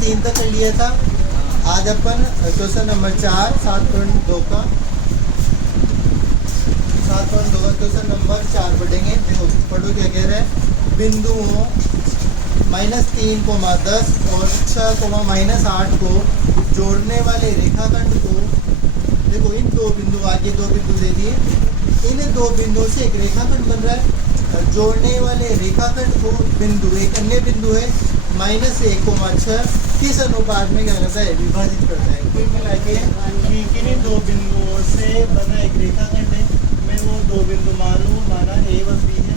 3 तक कर लिया था। आज अपन क्वेश्चन नंबर 4 7.2 का 7.2 का क्वेश्चन नंबर 4 पढ़ेंगे। देखो पढ़ो क्या कह रहा है। बिंदुओं -3,10 और 6,-8 को जोड़ने वाले रेखाखंड को, देखो इन दो बिंदु, आगे दो बिंदु दे दिए, इन दो बिंदुओं से एक रेखाखंड बन रहा है। जोड़ने वाले रेखाखंड को बिंदु, एक अन्य बिंदु है -1,6 किस अनुपात में क्या करता है, विभाजित करता है। कुल मिला के किन्हीं दो बिंदुओं से बना एक रेखाखंड है। मैं वो दो बिंदु माना ए व बी है।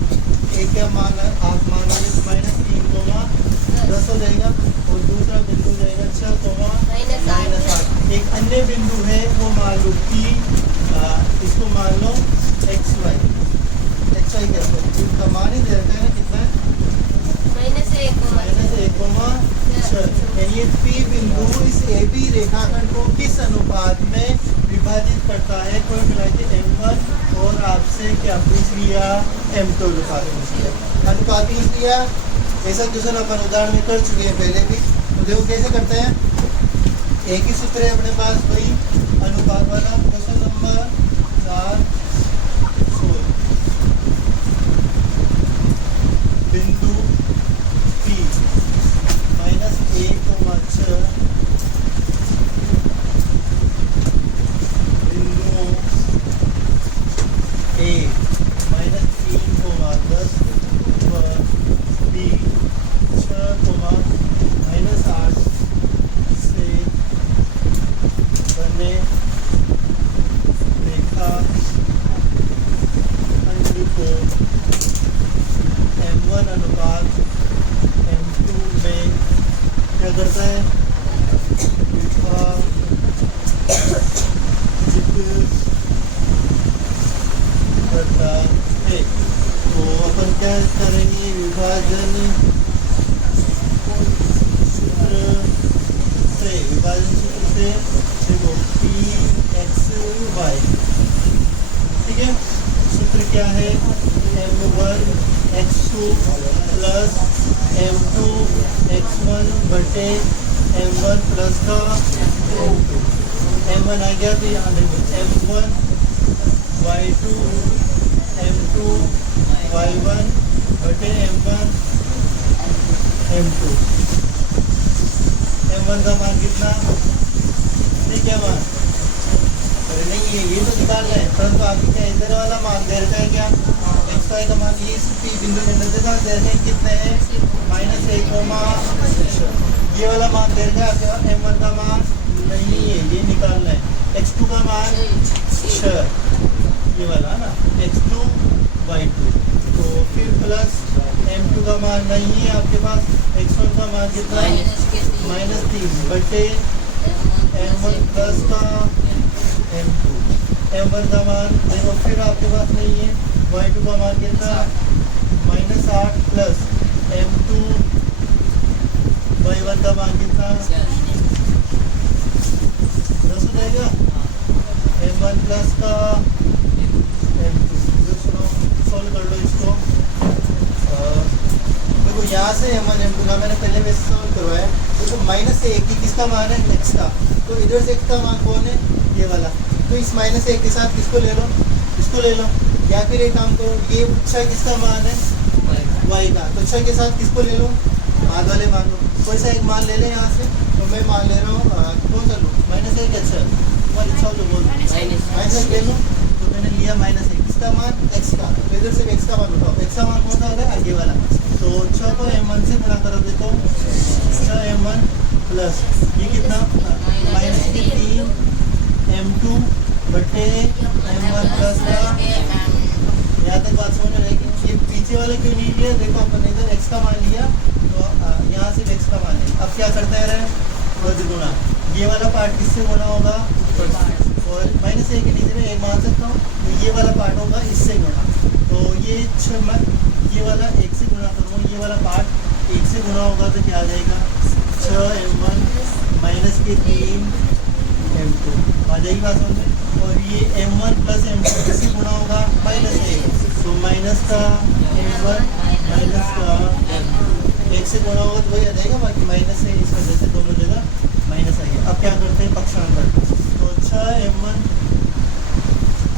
एक क्या माना आप मानोगे तो -3,10 हो जाएगा और दूसरा बिंदु जाएगा 6,-8। एक अन्य बिंदु है वो मान लो कि इसको मान लो एक्स वाई कहते हैं। इसका मान ही दे रखा है ना, कितना है -1,6। ये पी बिंदु इस ए बी रेखाखंड को किस अनुपात में विभाजित करता है। कोई मिला के M1 और आपसे क्या पूछ लिया, M2 अनुपात पूछ लिया। ऐसा क्वेश्चन अपन उदाहरण में कर चुके हैं पहले भी। तो देखो कैसे करते हैं, एक ही सूत्र है अपने पास, वही अनुपात वाला। क्वेश्चन नंबर 4 बिंदु P -1,6 बिंदुओं A -3,10 व B 6,-8 से बने रेखाखंड को M1 अनुपात M2 में क्या करता है, विभाजित करता है। तो अपन क्या करेंगे, विभाजन सूत्र से देखो P(x,y), ठीक है। सूत्र क्या है, M1 x2 plus M2 x1 बटे M1 प्लस का M2। M1 आ गया तो यहाँ देखो M1 y2 M2 y1 बटे M1 M2। M1 का मान कितना, ठीक है मान अरे नहीं है, ये तो निकाल रहे हैं, परंतु आपको क्या इधर वाला मान दे रखा है क्या, एक्स वाई का मान ये पी बिंदु के अंदर दे रहे हैं कितने हैं, -1,6। ये वाला मान दे रखा है आपके M1 का मान नहीं है, ये निकालना है। x2 का मान 6, ये वाला ना x2 y2। तो फिर प्लस M2 का मान नहीं है आपके पास, x1 का मान कितना है -3 बटे M1 प्लस का M2। M1 का मान देखो फिर आपके पास नहीं है, y2 का मान कितना -8 प्लस M2 y1 का मान कितना 10 हो जाएगा। M1 प्लस का M2, सुनो सॉल्व कर लो इसको। देखो यहाँ से M1 M2 का मैंने पहले में सॉल्व करवाया। देखो -1 की किसका मान है, x का, तो इधर से x का मान कौन है, ये वाला। तो इस -1 के साथ किसको ले लो, इसको ले लो, या फिर एक काम करो, ये 6 किसका मान है, y का, तो 6 के साथ किसको ले लो, आध वाले मान लो। कोई सा एक मान ले लें यहाँ से, तो मैं मान ले रहा हूँ कौन सा लो, -1 अच्छा तुम्हारी इच्छा हो तो बोल -1 ले लो। तो मैंने लिया -1 किसका मान, x का, तो इधर से x का मान उठाओ। x का मान कौन सा होता है, आगे वाला। तो 6 को M1 से गुणा करोगे तो 6M1 प्लस ये कितना -3 M2 बटे M1 प्लस का। यहाँ तक बात समझ में आएगी। ये पीछे वाले क्यों नहीं लिया, देखो अपन इधर x का मान लिया तो यहाँ से x का मान लिया। अब क्या करते रहे, वर्ग गुणा, ये वाला पार्ट किससे गुणा होगा, और -1 के नीचे में 1 मान सकता हूँ, तो ये वाला पार्ट होगा इससे गुणा। तो ये ये वाला 1 से गुणा करूँगा, ये वाला पार्ट 1 से गुणा होगा तो क्या आ जाएगा 6M1 माइनस के 3 M2 आ जाएगी बात समझ में। और ये M1 प्लस M2 किससे गुणा होगा, -1, तो माइनस का M1 माइनस का एक से गुणा होगा तो वही आ जाएगा, बाकी माइनस है, इस वजह से दोनों जगह माइनस आ गया। अब क्या करते हैं पक्षांतर। तो अच्छा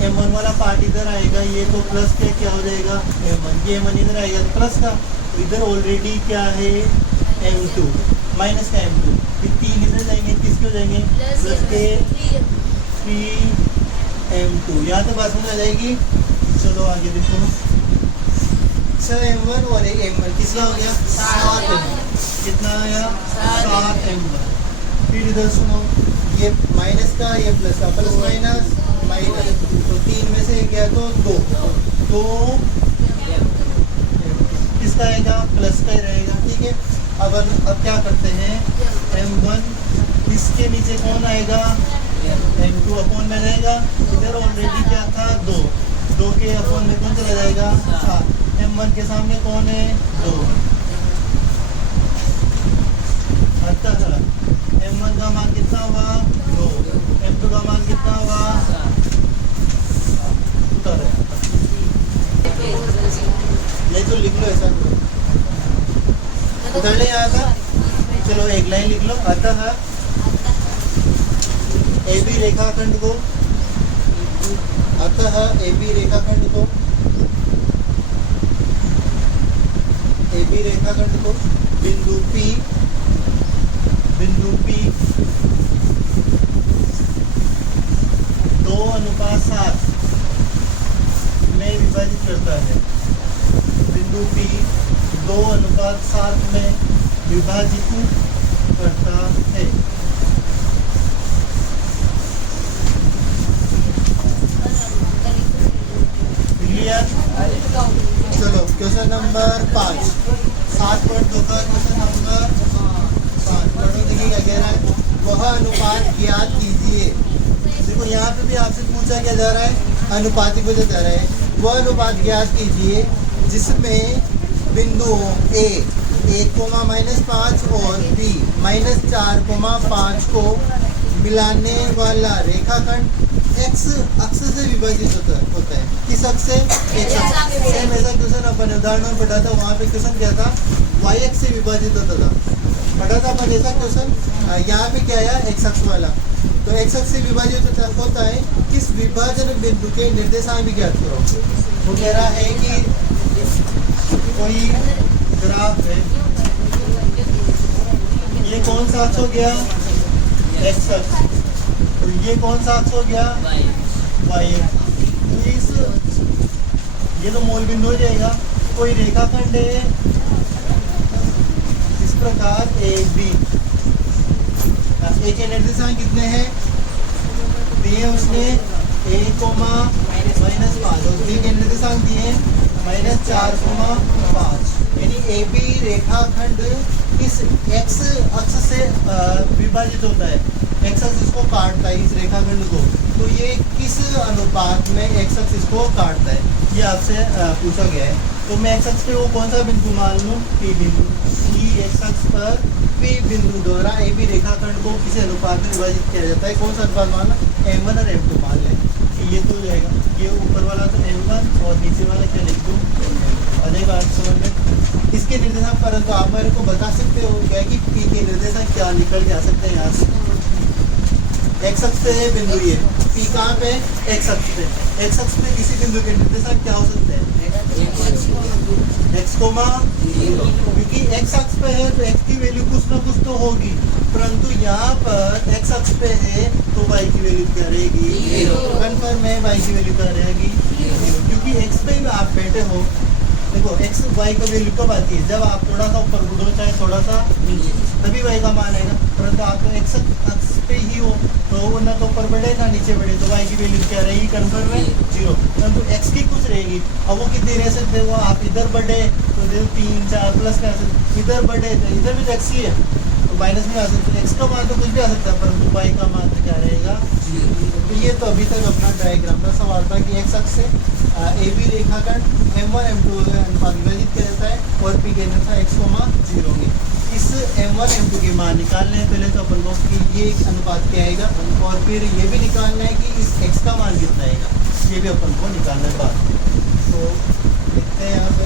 m1 वाला पार्ट इधर आएगा, ये तो प्लस क्या हो जाएगा m1, ये m1 इधर आएगा तो प्लस का, तो इधर ऑलरेडी क्या है m2 माइनस का m2, फिर 3 इधर जाएंगे, किसके हो जाएंगे प्लस के 3m2। यहाँ तो बात समझ आ जाएगी। चलो आगे देखो, 6m1 और एक m1 कितना हो गया 7m1, कितना आया 7m1। फिर इधर सुनो, ये माइनस का ये प्लस का, प्लस माइनस माइनस, तो 3 में से गया तो 2 किसका आएगा प्लस का ही रहेगा, ठीक है। अब क्या करते हैं m1 इसके नीचे कौन आएगा m2 अपॉन में रहेगा, इधर ऑलरेडी क्या था 2 के अपॉन में कौन चला जाएगा 7, m1 के सामने कौन है 2, अतः m1 का मान कितना हुआ 2, m2 का मान कितना हुआ, उत्तर है। नहीं तो लिख लो ऐसा उधर ले आया था। चलो एक लाइन लिख लो, अतः AB रेखाखंड को, अतः AB रेखाखंड को, AB रेखाखंड को बिंदु P 2:7 में विभाजित करता है, बिंदु P 2:7 में विभाजित करता है। क्लियर। चलो क्वेश्चन नंबर 5, 7.2 का क्वेश्चन नंबर 5 पढ़ो, देखिए क्या कह रहा है, वह अनुपात ज्ञात कीजिए। देखो यहाँ पे भी आपसे पूछा क्या जा रहा है, अनुपात पूछा जा रहा है, वह अनुपात ज्ञात कीजिए जिसमें बिंदुओं A 1,-5 और B -4,5 को मिलाने वाला रेखाखंड x अक्ष से विभाजित होता है। किस अक्ष से, x अक्ष। सेम ऐसा क्वेश्चन अपन उदाहरण में पढ़ा था, वहाँ पे क्वेश्चन क्या था y अक्ष से विभाजित होता था, पढ़ा था अपन ऐसा क्वेश्चन। यहाँ पे क्या आया x अक्ष वाला, तो x अक्ष से विभाजित होता है, किस विभाजन बिंदु के निर्देशांक भी ज्ञात करो। वो कह रहा है कि कोई ग्राफ है, ये कौन सा अक्ष हो गया x अक्ष, तो ये कौन सा अक्ष हो गया y अक्ष, तो ये तो मूल बिंदु हो जाएगा। कोई रेखाखंड है इस प्रकार AB, A के निर्देशांक कितने हैं दिए उसने, A,-5 और B के निर्देशांक दिए -4,5, यानी AB रेखाखंड इस x अक्ष से विभाजित होता है, x अक्ष इसको काटता है इस रेखाखंड को, तो ये किस अनुपात में x अक्ष इसको काटता है, ये आपसे पूछा गया है। तो मैं x अक्ष पे वो कौन सा बिंदु मान लूँ, P बिंदु, कि x अक्ष पर P बिंदु द्वारा AB रेखाखंड को किसी अनुपात में विभाजित किया जाता है, कौन सा अनुपात मानना, m1 और m2 मान लें, ये तो जाएगा, ये ऊपर वाला तो m1 और नीचे वाला क्या लिख दूँ, अजय बात समझ में। इसके निर्देशांक परंतु आप मेरे को बता सकते हो क्या कि P के निर्देशांक क्या निकल के आ सकते हैं यहाँ से, x अक्ष पे है बिंदु, ये P कहाँ पे x अक्ष पे, x अक्ष पे किसी बिंदु के निर्देशांक क्या हो सकते हैं x, क्योंकि x अक्ष पे है तो x की वैल्यू कुछ ना कुछ तो होगी, परंतु यहाँ पर x अक्ष पे है तो y की वैल्यू क्या रहेगी, कन्फर्म है y की वैल्यू क्या रहेगी, क्योंकि x पे आप बैठे हो। देखो x y का वैल्यू कब आती है, जब आप थोड़ा सा ऊपर कूदो चाहे थोड़ा सा नीचे, तभी y का मान आएगा, परंतु आप तो x अक्ष पे ही हो तो ना तो ऊपर बढ़े ना नीचे बढ़े, तो y की वैल्यू क्या रहेगी, कन्फर्म है 0, परंतु x की कुछ रहेगी। अब वो कितनी रह सकते हो, आप इधर बढ़े तो 3, 4 प्लस में आ सकते, इधर बढ़े तो इधर भी तो x ही है तो माइनस में आ सकते, x का मान तो कुछ भी आ सकता है, परंतु y का मान तो क्या रहेगा। तो ये तो अभी तक अपना डायग्राम का सवाल था कि x अक्ष से AB रेखाखंड m1 m2 अनुपात विभाजित किया जाता है और P के था x, 0 में। इस m1 m2 के मान निकालने हैं पहले तो अपन को कि ये अनुपात क्या आएगा, और फिर ये भी निकालना है कि इस x का मान कितना आएगा, ये भी अपन को निकालना है बात। तो लिखते हैं यहाँ पे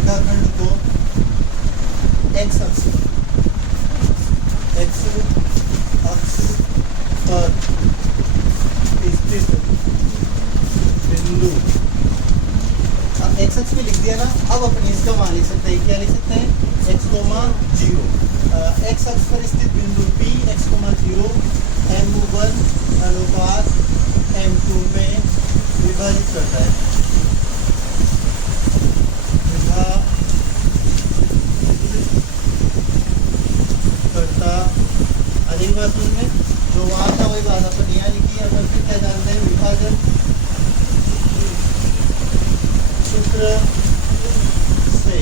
रेखाखंड को x अक्ष पर स्थित बिंदु, अब x अक्ष पे लिख दिया ना, अब अपन इसका मान लिख सकते हैं, क्या लिख सकते हैं, x, 0, x अक्ष पर स्थित बिंदु P x, 0 M1 अनुपात M2 में विभाजित करता है, अधिक बात में जो वहाँ था वही बात अपन यहाँ लिखी है। अपन फिर क्या जानते हैं, विभाजन सूत्र से,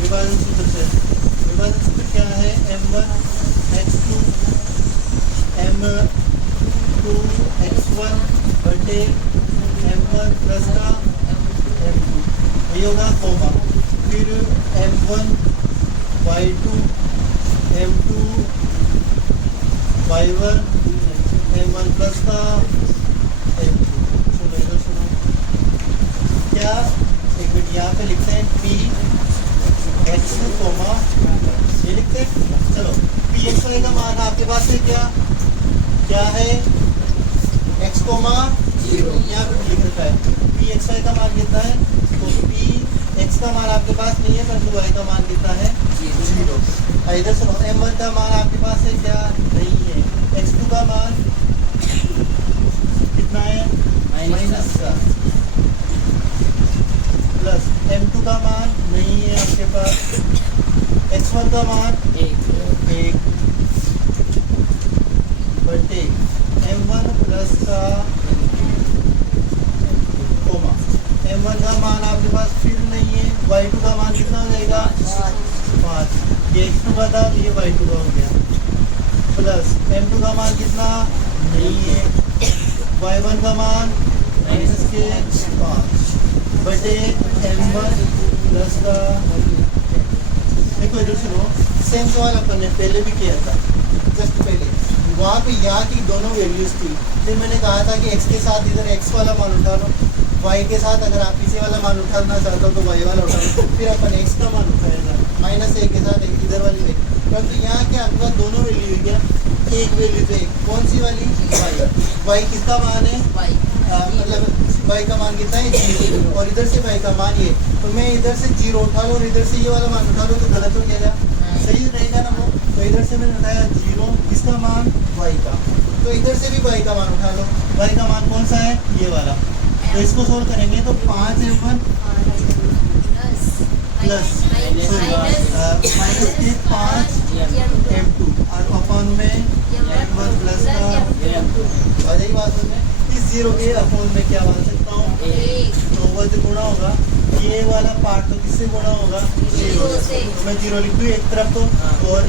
विभाजन सूत्र क्या है, M1 x2 M2 x1 बटे M1 प्लस का M2, ये होगा कोमा, फिर M1 y2 M2 y1 M1 plus का M2। सुनो इधर सुनो, क्या एक मिनट यहाँ पे लिखते हैं P x कोमा, ये लिखते हैं, चलो P x y का मान आपके पास है क्या है, x कोमा 0, यहाँ पे लिख रखा है P x y का मान कितना है, तो P x का मान आपके पास नहीं है, परंतु y का मान कितना है, 0। इधर सुनो, M1 का मान आपके पास है क्या, नहीं है, x2 का मान कितना है, माइनस का, प्लस M2 का मान नहीं है आपके पास, x1 का मान 1 बटे M1 प्लस का कोमा, M1 का मान आपके पास फिर नहीं है, y2 का मान कितना हो जाएगा, 5, ये x2 का था, ये y2 का हो गया, प्लस M2 का मान कितना नहीं है, y1 का मान माइनस के 5 बटे M1 प्लस का। देखो इधर सुनो, सेम सवाल अपन ने पहले भी किया था, जस्ट पहले वहाँ पे यहाँ की दोनों वैल्यूज थी, फिर मैंने कहा था कि x के साथ इधर x वाला मान उठा लो, y के साथ अगर आप इसी वाला मान उठाना चाहते हो तो y वाला उठा लो, फिर अपन x का मान उठाएगा, -1 के साथ इधर वाली वैल्यू, परंतु यहाँ क्या आपके पास दोनों वैल्यू है क्या, एक वैल्यू तो एक, कौन सी वाली, y किसका मान है, मतलब y का मान कितना है, 0, और इधर से y का मान ये, तो मैं इधर से 0 उठा लूँ और इधर से ये वाला मान उठा लूँ तो गलत हो जाएगा, सही रहेगा ना वो, तो इधर से मैंने उठाया 0, किसका मान, y का, तो इधर से भी y का मान उठा लो, y का मान कौन सा है, ये वाला, तो इसको सोल्व करेंगे तो 5M1 प्लस माइनस के 5M2 और अपोन में M1 प्लस का, और यही बात है, इस 0 के अपोन में क्या मान सकता हूँ, तो वह गुणा होगा, ये वाला पार्ट तो किससे गुणा होगा, 0 से, तो मैं 0 लिख दूँ एक तरफ तो, और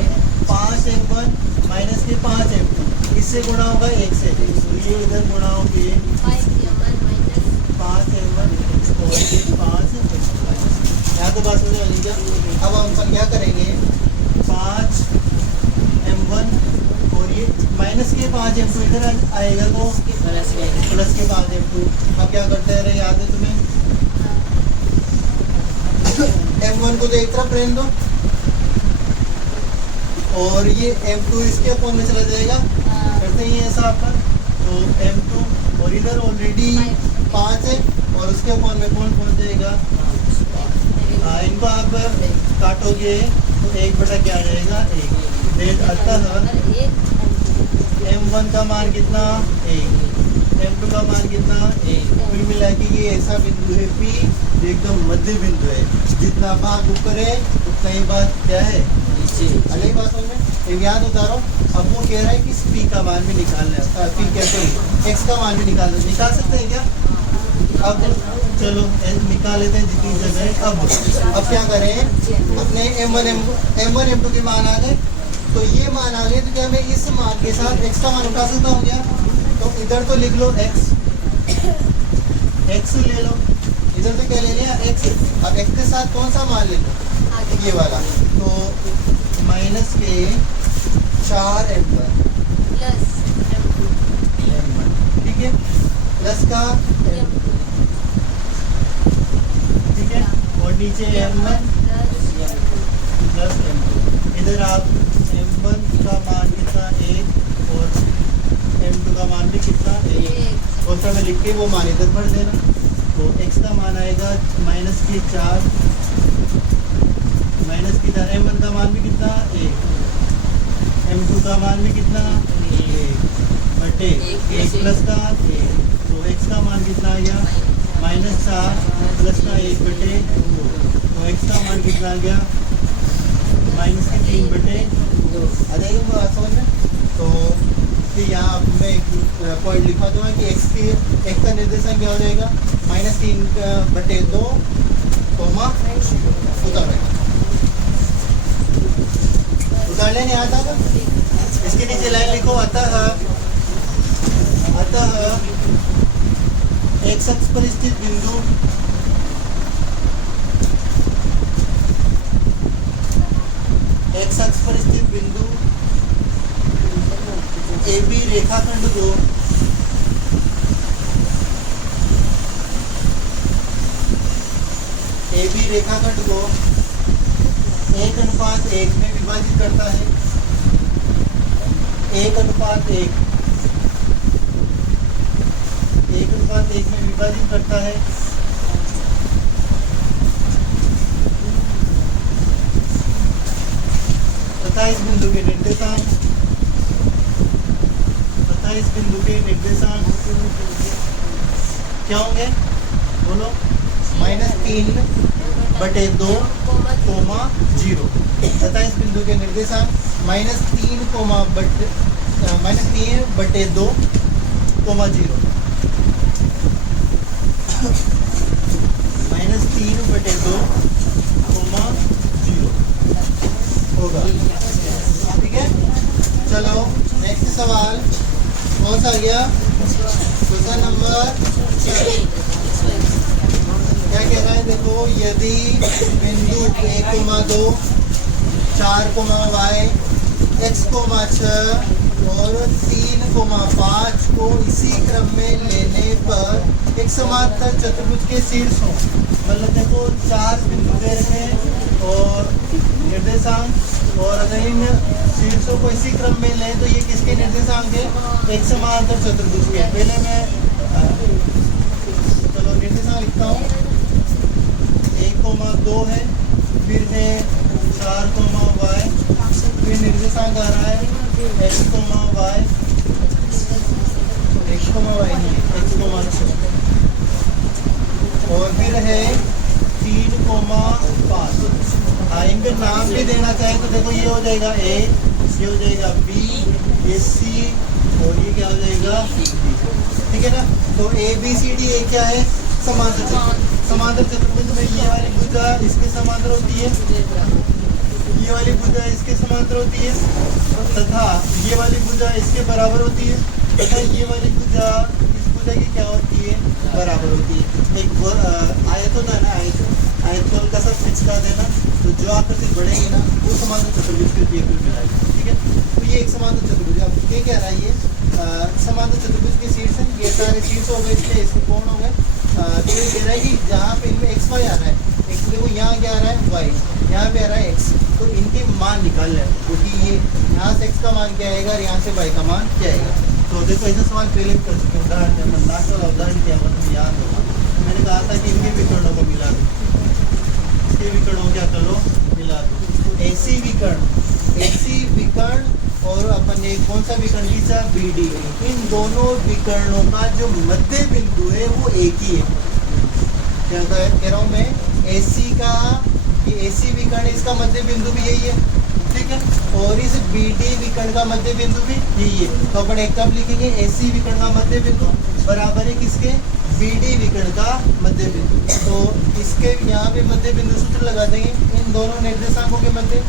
5M1 माइनस के 5M2 इससे गुणा होगा 1 से, तो ये इधर गुणा होगी 5M1 और ये 5 यहाँ तो बात समझ वाली क्या। अब हम क्या करेंगे, 5M1 और ये माइनस के 5M2 इधर आएगा तो प्लस के 5M2। अब क्या करते हैं, याद है तुम्हें, M1 को तो एक तरफ रहने दो और ये M2 इसके अपोन में चला जाएगा, करते ही ऐसा आपका, तो M2 और इधर ऑलरेडी 5 है और उसके अपोन में कौन पहुंच जाएगा, इनको आप काटोगे तो 1 बटा क्या आ जाएगा, 1। अतः M1 का मान कितना, 1, M2 का मान कितना, 1, कुल मिला के ये ऐसा बिंदु है P जो एकदम मध्य बिंदु है, जितना भाग ऊपर है उतना ही भाग क्या है नीचे, अलग बात में याद उतारो। अब वो कह रहा है कि P का मान भी निकालना है, P कहते हैं X का मान भी निकाल सकते हैं क्या। अब चलो निकाल लेते हैं जितनी जगह है। अब क्या करें, अपने M1 M2 के मान आ गए, तो ये मान आ गए, तो क्या मैं इस मान के साथ x का मान उठा सकता हूँ क्या, तो इधर तो लिख लो x ले लो, इधर तो क्या ले लिया x। अब x के साथ कौन सा मान ले लो, ये वाला, तो माइनस के 4M1 ठीक है, प्लस का ठीक है, और नीचे M1 प्लस M2। इधर आप M1 का मान कितना 1 और M2 का मान भी कितना 1 और में लिख के वो मान इधर भर देना। तो x का मान आएगा -4 M1 का मान भी कितना 1, M2 का मान भी कितना 1 बटे 1 प्लस का 1। तो x का मान कितना आ गया -4 प्लस का 1 बटे 2। तो x का मान कितना आ गया -3 बटे 2। आ जाएगा बात समझ में। तो फिर यहाँ मैं एक पॉइंट लिखा दूंगा कि x का निर्देशांक क्या हो जाएगा -3 बटे 2 उतार लेने आता था। इसके नीचे लाइन लिखो अतः x अक्ष पर स्थित बिंदु AB रेखाखंड को एक अनुपात 1 में विभाजित करता है। 1:1 में विभाजित करता है तथा इस बिंदु के निर्देशांक क्या होंगे बोलो -3 बटे 2 0 तथा इस बिंदु के निर्देशांक -3 बटे 2 0 -3 बटे 2 0 होगा। ठीक है, चलो नेक्स्ट सवाल कौन सा आ गया? क्वेश्चन नंबर 6 क्या कह रहा है देखो, यदि बिंदु 1,2 4,y x,6 और 3,5 को इसी क्रम में लेने पर एक समांतर चतुर्भुज के शीर्षों, मतलब देखो 4 बिंदु दे रहे हैं और निर्देशांक, और अगर इन शीर्षों को इसी क्रम में लें तो ये किसके निर्देशांक है? एक समांतर चतुर्भुज के। पहले मैं चलो निर्देशांक लिखता हूँ। 1,2 है, फिर है 4,y, फिर निर्देशांक आ रहा है x,y, और फिर है 3,5। इनके नाम भी देना चाहे तो देखो ये हो जाएगा A, ये हो जाएगा B, ये C और ये क्या हो जाएगा D। ठीक है ना। तो A B C D A क्या है? समांतर चतुर्भुज। समांतर चतुर्भुज में ये वाली भुजा इसके समांतर होती है, ये वाली भुजा इसके समांतर होती है, तथा ये वाली भुजा इसके बराबर होती है, तथा ये वाली भुजा इस भुजा की क्या होती है? बराबर होती है। एक आयत होता है ना, आयतफल का सब फिक्स कर देना, तो जो आकृति बढ़ेगी ना वो समांतर चतुर्भुज के लिए मिलाएगी। ठीक है, तो ये एक समांतर चतुर्भुज। अब ये कह रहा है ये समांतर चतुर्भुज के शीर्ष हैं, ये सारे शीर्ष हो गए, इसके कोण हो गए। तो ये कह रहा है कि जहाँ पे इनमें x y आ रहा है, एक देखो यहाँ क्या आ रहा है y, यहाँ पे आ रहा है x, तो इनके मान निकाल लें, क्योंकि ये यहाँ से x का मान क्या आएगा और यहाँ से y का मान क्या आएगा। तो देखो ऐसा सवाल पहले भी कर सकते हैं। उदाहरण लास्ट वाला उदाहरण क्या मतलब याद होगा, मैंने कहा था कि इनके विकर्णों को मिला दो, इसके विकर्णों क्या कर लो मिला दो। AC विकर्ण और अपन ने कौन सा विकर्ण खींचा? BD। इन दोनों विकर्णों का जो मध्य बिंदु है वो एक ही है। क्या कह रहा हूँ मैं? AC विकर्ण इसका मध्य बिंदु भी यही है। ठीक है, और इस BD विकर्ण का मध्य बिंदु भी यही है। तो अपन एक कब लिखेंगे? AC विकर्ण का मध्य बिंदु बराबर है किसके? BD विकर्ण का मध्य बिंदु। तो इसके यहाँ पे मध्य बिंदु सूत्र लगा देंगे। इन दोनों निर्देशांकों के मध्य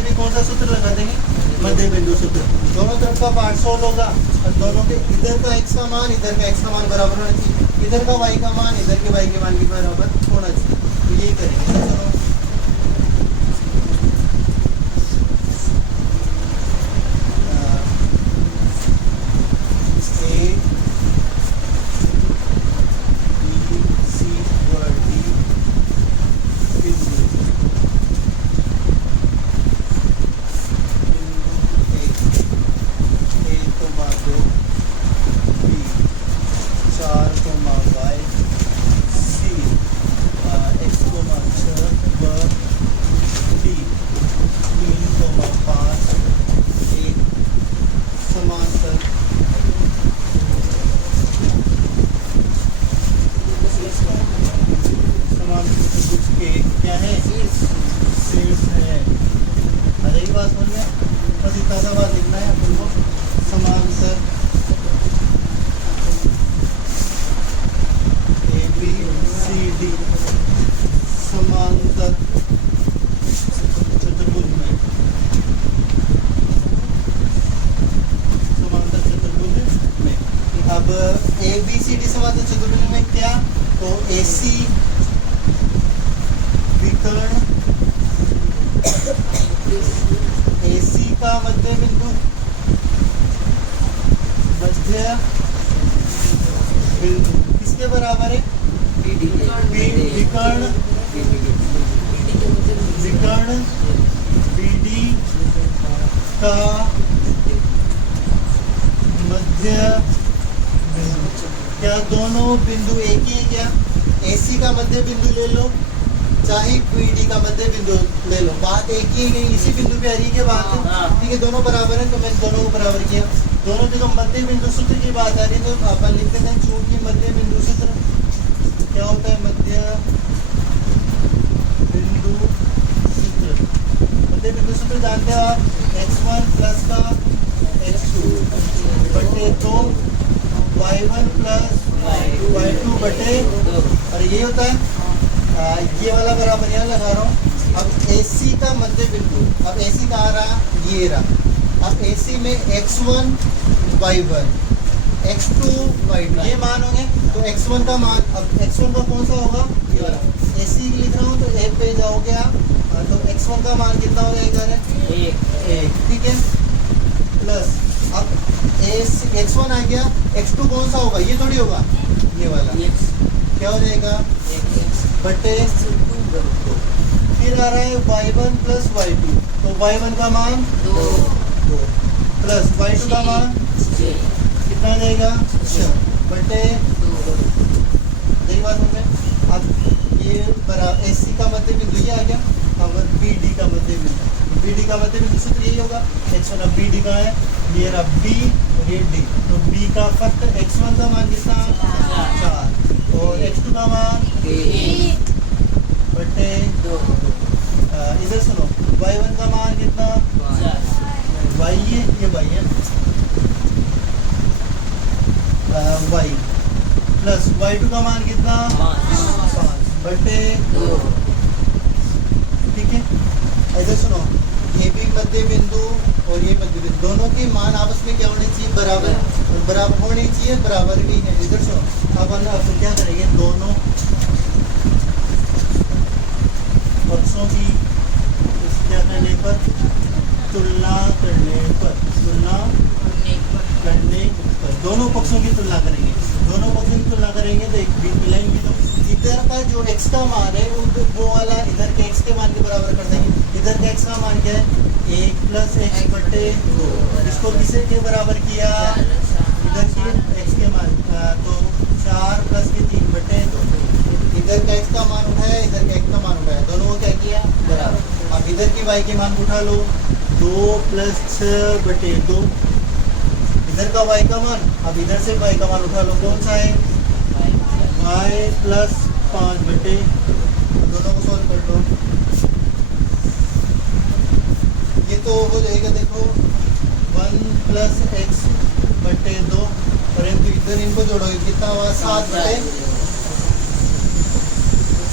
भी कौन सा सूत्र लगा देंगे? मध्य बिंदु सूत्र। दोनों तरफ का पार्ट सोल्व होगा और दोनों के इधर का x का मान इधर का x का मान बराबर होना चाहिए, इधर का y का मान इधर के y के मान के बराबर होना चाहिए। तो ये करेंगे। चलो क्या है? शीर्ष है। यही बात समझ में, बस इतना सा बात लिखना है अपन को। समांतर ABCD समांतर चतुर्भुज में, समांतर चतुर्भुज में। अब ABCD समांतर चतुर्भुज में क्या? तो AC विकर्ण AC का मध्य बिंदु, मध्य बिंदु किसके बराबर है? विकर्ण विकर्ण BD का मध्य बिंदु। क्या दोनों बिंदु एक ही है क्या? AC का मध्य बिंदु ले लो, चाहे BD का मध्य बिंदु ले लो, बात एक ही नहीं, इसी बिंदु पे आ रही है बात। ठीक है, दोनों बराबर है तो मैं दोनों को बराबर किया। दोनों जगह मध्य बिंदु सूत्र की बात आ रही है तो अपन लिखते हैं चूंकि मध्य बिंदु सूत्र क्या होता है? मध्य बिंदु सूत्र, मध्य बिंदु सूत्र जानते हो आप? x1 प्लस का x2 बटे 2 y1 प्लस y2 बटे, और ये होता है ये वाला बराबर यहाँ लगा रहा हूँ। अब AC का मध्य बिंदु, अब AC कहाँ रहा? ये रहा। अब AC में x1 y1 x2 y2 ये मान होंगे, तो x1 का मान, अब x1 का कौन सा होगा? ये वाला। AC लिख रहा हूँ तो A पे जाओगे आप, तो x1 का मान कितना हो जाएगा? 1। ठीक है, प्लस अब x1 आ गया, x2 कौन सा होगा? ये थोड़ी होगा, ये वाला। क्या हो जाएगा? बटे 2। फिर आ रहा है y1 प्लस y2, तो y1 का मान 2 प्लस y2 का मान कितना हो जाएगा? 6 बटे 2। यही बात हमें। अब ये बराबर AC का मध्य बिंदु ये आ गया, अब BD का मध्य बिंदु, BD का मध्य बिंदु सूत्र यही होगा। x1 अब BD का है, ये रहा B और ये D, तो B का फक्त x1 का मान कितना? 4 और x2 का मान 1 बटे 2। इधर सुनो, y1 का मान कितना? y है, ये y है, y प्लस y2 का मान कितना? 5 बटे 2। ठीक है, इधर सुनो, ये भी मध्य बिंदु और ये मध्य बिंदु, दोनों के मान आपस में क्या होने चाहिए? बराबर, और बराबर होने चाहिए, बराबर भी है। इधर सुनो, अब अपन क्या करेंगे? दोनों पक्षों की क्या करने पर? तुलना करने पर, तुलना करने पर दोनों पक्षों की तुलना करेंगे। दोनों पक्षों की तुलना करेंगे तो एक बिंदु मिलाएंगे, तो इधर का जो x का मान है वो वाला इधर के x के मान के बराबर कर देंगे। इधर का x का मान क्या है? 1 प्लस x बटे 2। इसको किसे के बराबर किया? इधर के x के मान, तो 4 प्लस के 3 बटे 2। इधर का x का मान उठाया, इधर का x का मान उठाया, दोनों को क्या किया? बराबर। अब इधर की y के मान उठा लो, 2 प्लस 6 बटे 2, इधर का y का मान। अब इधर से y का मान उठा लो, कौन सा है? y प्लस 5 बटे, दोनों को सॉल्व कर दो। ये तो हो जाएगा, देखो 1 प्लस x बटे 2, परंतु इधर इनको जोड़ोगे कितना हुआ? 7 बटे,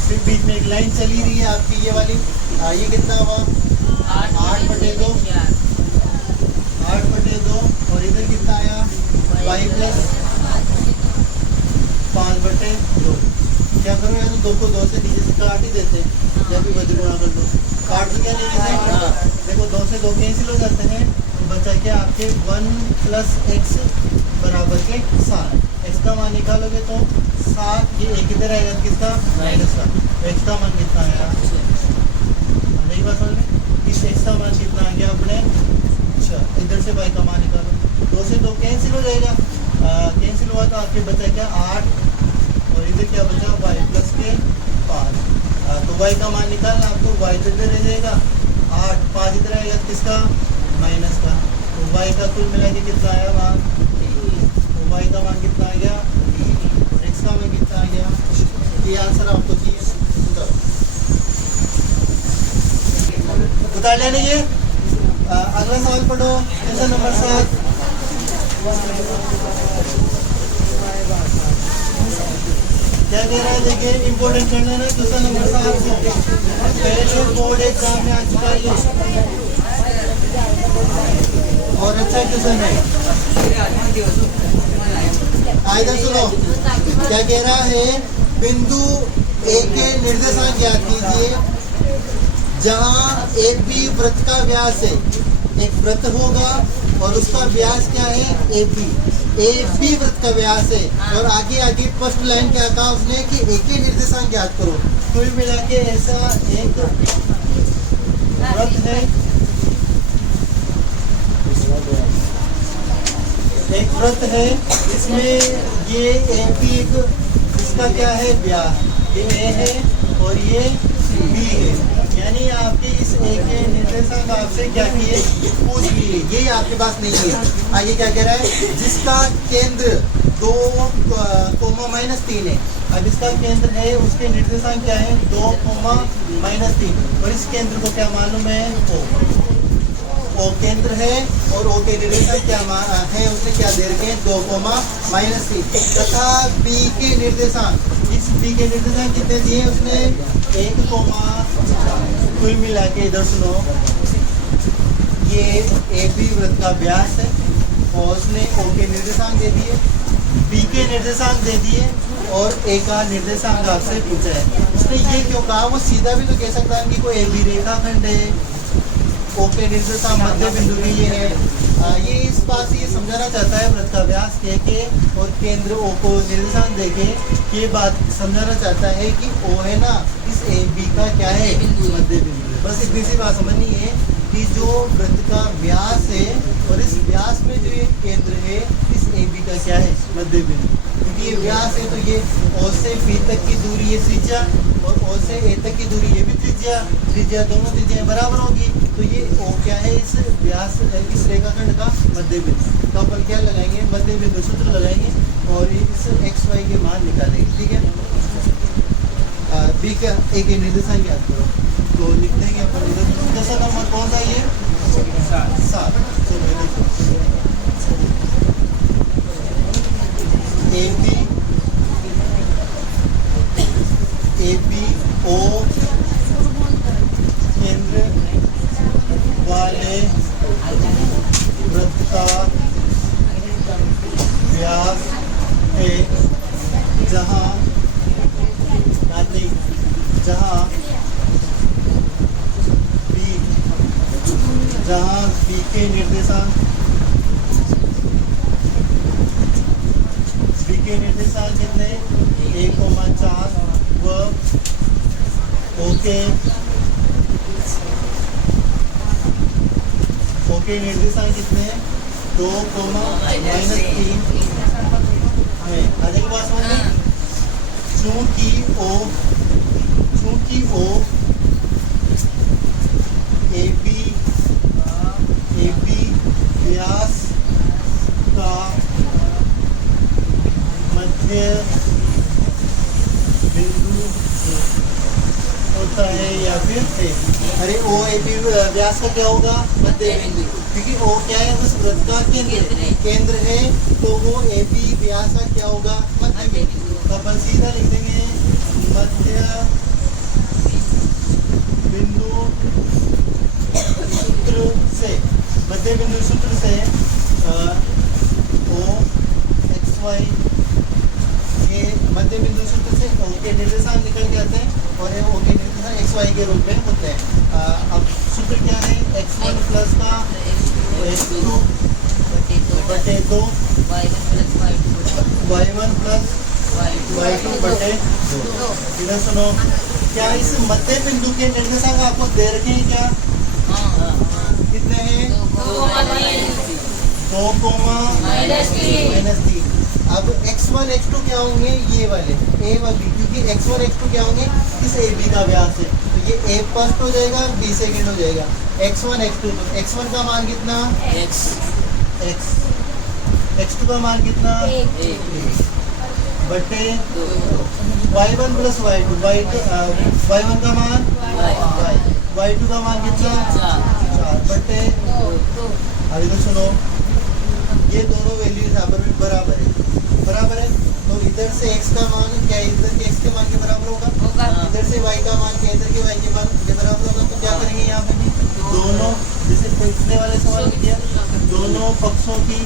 फिर बीच में एक लाइन चली रही है आपकी ये वाली, ये कितना हुआ? 8 बटे 2, 8 बटे 2, और इधर कितना आया? y प्लस 5 बटे 2। क्या करो यार, तो 2 को 2 से नीचे से काट ही देते हैं, जब भी वज्र गुणा कर दो, काट तो क्या नहीं देते? देखो 2 से 2 कैंसिल हो जाते हैं, तो बचा क्या आपके? 1 प्लस x बराबर के 7। x का मान निकालोगे तो 7, ये एक इधर आएगा, किसका? -7। x का मान कितना आया? नहीं बात समझ में? इस x का मान कितना आ गया अपने? अच्छा, इधर से y का मान निकालो, 2 से 2 कैंसिल हो जाएगा, कैंसिल हुआ तो आपके बचा क्या? 8, और इधर क्या बचा? y प्लस के 5। तो y का मान निकालना, आपको y तो इधर रह जाएगा, 8, 5 इधर आएगा, किसका? माइनस का। तो y का कुल मिला के कितना आया मान? तो y का मान कितना आ गया? x का मान कितना आ गया? ये आंसर आपको चाहिए। निकाल लेना ये। अगला सवाल पढ़ो, क्वेश्चन नंबर 7। क्या कह रहा है देखिए, इम्पोर्टेंट करना है ना क्वेश्चन नंबर 7 को। पहले बोर्ड एग्जाम में आ चुका है और अच्छा क्वेश्चन है। इधर सुनो, क्या कह रहा है, बिंदु ए के निर्देशांक ज्ञात कीजिए जहां ए बी वृत्त का व्यास है। एक वृत्त होगा और उसका व्यास क्या है, ए बी वृत्त का व्यास है। और आगे आगे फर्स्ट लाइन क्या कहा उसने कि ए के निर्देशांक ज्ञात करो। कुल मिला के ऐसा एक वृत्त है, एक वृत्त है, इसमें ये ए बी इसका क्या है, व्यास, ये ए है और ये बी है। यानी आपके इस ए के निर्देशांक आपसे क्या किए, पूछ लिए, ये आपके पास नहीं है। आगे क्या कह रहा है, जिसका केंद्र 2,-3 है। अब इसका केंद्र है, उसके निर्देशांक क्या है, 2,-3। और इस केंद्र को क्या मालूम है, ओ केंद्र है और ओ के निर्देशांक क्या है, उसने क्या दे रखे हैं, 2,-3 तथा बी के निर्देशांक, इस बी के निर्देशांक कितने दिए उसने, 1, कुल मिला के इधर सुनो, ये ए बी वृत्त का व्यास है और उसने ओ के निर्देशांक दे दिए, बी के निर्देशांक दे दिए और ए का निर्देशांक आपसे पूछा है। उसने ये क्यों कहा, वो सीधा भी तो कह सकता है कि कोई ए बी रेखाखंड है, ओ के निर्देशांक मध्य बिंदु के ये है। ये इस बात से ये समझाना चाहता है, वृत्त का व्यास कह के और केंद्र ओ को निर्देशांक दे के ये बात समझाना चाहता है कि ओ है ना, इस ए बी का क्या है, मध्य बिंदु। बस इतनी सी बात समझनी है कि जो वृत्त का व्यास है और इस व्यास में जो ये केंद्र है, इस ए बी का क्या है, मध्य बिंदु। क्योंकि ये व्यास है तो ये ओ से बी तक की दूरी ये त्रिज्या और ओ से ए तक की दूरी ये भी त्रिज्या दोनों त्रिज्याएं बराबर होगी। तो ये ओ क्या है, इस व्यास, इस रेखाखंड का मध्य बिंदु। तो अपन क्या लगाएंगे, मध्य बिंदु सूत्र लगाएंगे और इस एक्स वाई के मान निकालेंगे, ठीक है। बी का ए के निर्देशांक ज्ञात करो, तो लिख देंगे अपन इधर। क्वेश्चन नंबर कौन सा ये, 7। ए बी ओ केंद्र वाले वृत्त का व्यास है जहाँ बी के निर्देशांक कितने, 1,4 व ओके निर्देशांक कितने, 2,-3 है। आगे की बात समझ में, चूंकि ओ ए बी व्यास का मध्य बिंदु होता है या फिर है। अरे ओ ए बी व्यास का क्या होगा, मध्य बिंदु, क्योंकि ओ क्या है, उस वृत्त का केंद्र है, तो वो ए बी व्यास का क्या होगा, मध्य बिंदु। तो अपन सीधा लिख देंगे, मध्य बिंदु सूत्र से ओ एक्स वाई के मध्य बिंदु सूत्र से ओ के निर्देशांक निकल के आते हैं और ओ के निर्देशांक एक्स वाई के रूप में होते हैं। अब सूत्र क्या है, x1 प्लस का x2 बटे 2 y1 प्लस y2 बटे 2। इधर सुनो, क्या इस मध्य बिंदु के निर्देशांक आपको दे रखे हैं क्या, कितने हैं, 2,-3। अब x1 x2 क्या होंगे, ये वाले a व b, क्योंकि x1 x2 क्या होंगे, इस ए बी का व्यास है, तो ये a फर्स्ट हो जाएगा, b सेकंड हो जाएगा। x1 x2, तो x1 का मान कितना, x x2 का मान कितना, बटे y1 प्लस y2, y1 का मान y, y2 का मान कितना? 4 बटे। अब इधर सुनो, ये दोनों वैल्यू यहाँ पर भी बराबर है, तो इधर से x का मान क्या है, इधर के x के मान के बराबर होगा, इधर से y का मान क्या है, इधर के y के मान के बराबर होगा। तो क्या करेंगे यहाँ पे भी दोनों, जैसे पिछले वाले सवाल में किया, दोनों पक्षों की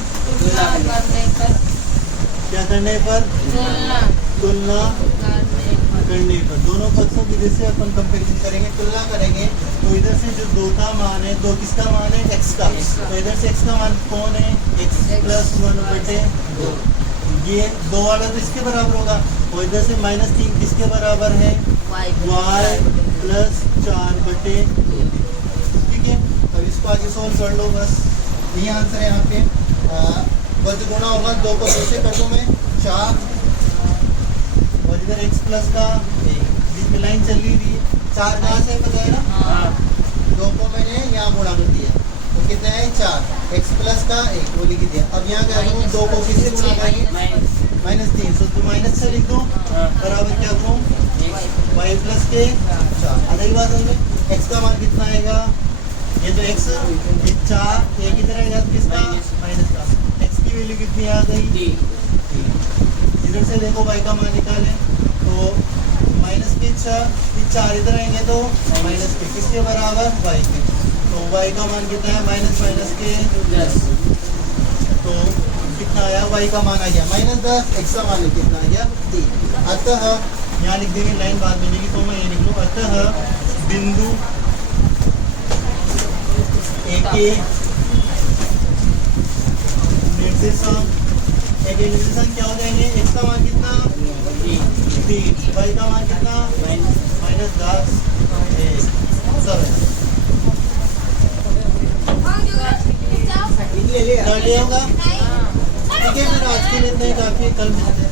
क्या करने पर, तुलना करने पर, दोनों पक्षों की जैसे अपन कंपेरिजन करेंगे, तुलना करेंगे, तो इधर से जो 2 का मान है, 2 किसका मान है, x का, तो इधर से x का मान कौन है, x प्लस 1 बटे 2, ये 2 वाला तो इसके बराबर होगा, और इधर से -3 किसके बराबर है, y प्लस 4 बटे 2। ठीक है, अब इसको आगे सोल्व कर लो, बस यही आंसर है यहाँ पे। बस गुणा होगा, 2 को 2 से कर दूँ मैं 4, और इधर x प्लस का 1, बीच में लाइन चल रही थी, 4 कहाँ से पता है ना, 2 को मैंने यहाँ गुणा कर दिया, तो कितना है 4, x प्लस का 1 वो लिख दिया। अब यहाँ क्या करूँ, 2 को किससे गुणा करेंगे, -3, तो -6 लिख दो, बराबर क्या करूँ, y प्लस के 4। अगली बात होगी, x का मान कितना आएगा, ये तो x, ये 4 एक ही तरह किसका, माइनस का, x की वैल्यू कितनी आ गई, 3। इधर से देखो y का मान निकालें, तो माइनस के 4 इधर आएंगे तो माइनस के किसके बराबर, y के, तो y का मान कितना है, माइनस के 10, तो कितना आया, y का मान आ गया -10, x का मान कितना आ गया 3। अतः यहाँ लिख देंगे, लाइन बाद में मिलेगी तो मैं ये लिख लूँ, अतः बिंदु ए के निर्देशांक क्या हो जाएंगे, x का मान कितना 3, y का मान कितना -10, 7 होगा। ठीक है, फिर आज के लिए इतना ही काफी है, कल मिलते हैं।